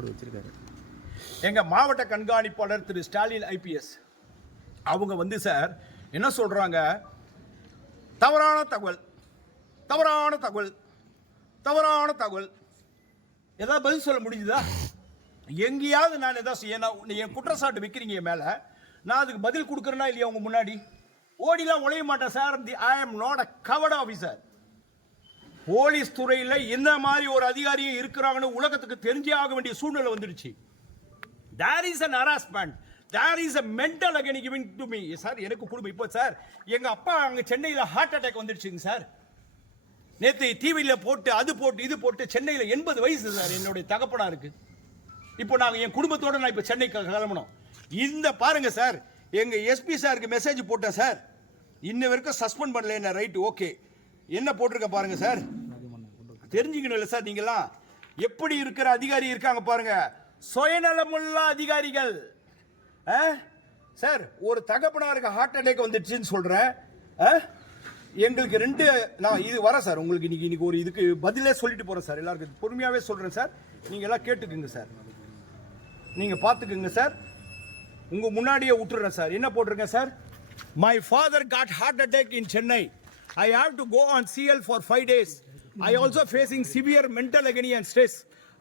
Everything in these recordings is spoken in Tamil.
போர்டு வச்சிருக்காரு. எங்கள் மாவட்ட கண்காணிப்பாளர் திரு ஸ்டாலின் ஐபிஎஸ் அவங்க வந்து சார் என்ன சொல்கிறாங்க, தவறான தகவல் தவறான தகவல் தவறான தகவல். ஏதாவது பதில் சொல்ல முடிஞ்சுதா? எங்கேயாவது நான் ஏதாவது என் குற்றச்சாட்டு வைக்கிறீங்க என் மேலே, நான் அதுக்கு பதில் கொடுக்குறேன்னா இல்லையா? உங்க முன்னாடி ஓடிலாம் உழைய மாட்டேன் sir. I am not a covert officer. Police துறையில் இந்த மாதிரி ஒரு அதிகாரியும் இருக்கிறாங்கன்னு உலகத்துக்கு தெரிஞ்சே ஆக வேண்டிய சூழ்நிலை வந்துடுச்சு. There is an harassment. There is a mental again given to me. Sir எனக்கு குடும்பம் இப்போ சார் எங்கள் அப்பா அங்கே சென்னையில் ஹார்ட் அட்டாக் வந்துடுச்சுங்க சார். நேற்று டிவியில் போட்டு அது போட்டு இது போட்டு சென்னையில் 80 வயசு சார் என்னுடைய தகப்பனா இருக்கு. இப்போ நாங்கள் என் குடும்பத்தோடு நான் இப்போ சென்னைக்கு கிளம்பணும். இந்த பாருங்க சார், எங்கள் எஸ்பி சாருக்கு மெசேஜ் போட்டேன் சார், இன்ன வரைக்கும் சஸ்பெண்ட் பண்ணல என்ன. Right, okay. என்ன போட்டிருக்க பாருங்க சார், தெரிஞ்சுக்கணும் இல்லை சார். நீங்களாம் எப்படி இருக்கிற அதிகாரி இருக்காங்க பாருங்க, சுயநலமுள்ள அதிகாரிகள். சார் ஒரு தகப்பனாருக்கு ஹார்ட் அட்டாக் வந்துடுச்சுன்னு சொல்கிறேன். எங்களுக்கு 2 நான் இது வரேன் சார். உங்களுக்கு இன்னைக்கு ஒரு இதுக்கு பதிலே சொல்லிட்டு போகிறேன் சார். எல்லாருக்கும் பொறுமையாகவே சொல்கிறேன் சார். நீங்கள் எல்லாம் கேட்டுக்குங்க சார், நீங்கள் பார்த்துக்குங்க சார். உங்கள் முன்னாடியே விட்டுறேன் சார். என்ன போட்டிருக்கேன் sir, my father got heart attack in Chennai. I have to go on CL for 5 days. I also facing severe mental agony and stress.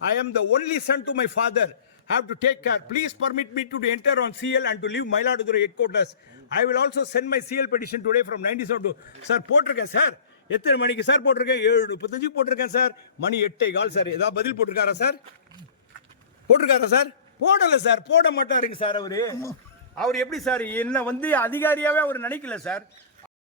I am the only son to my father. Have to take care. Please permit me to enter on CL and to leave Mayiladuthurai headquarters. I will also send my CL petition today from 97 to. Sir போட்டிருக்கேன் சார். எத்தனை மணிக்கு சார் போட்டிருக்கேன்? 7:35 போட்டிருக்கேன் சார். மணி 8:15 சார். ஏதாவது பதில் போட்டிருக்காரா சார்? போட்டிருக்காரா சார்? போடலை சார். போட மாட்டாருங்க சார். அவர் எப்படி சார் என்ன வந்து அதிகாரியாவே அவர் நினைக்கல சார்.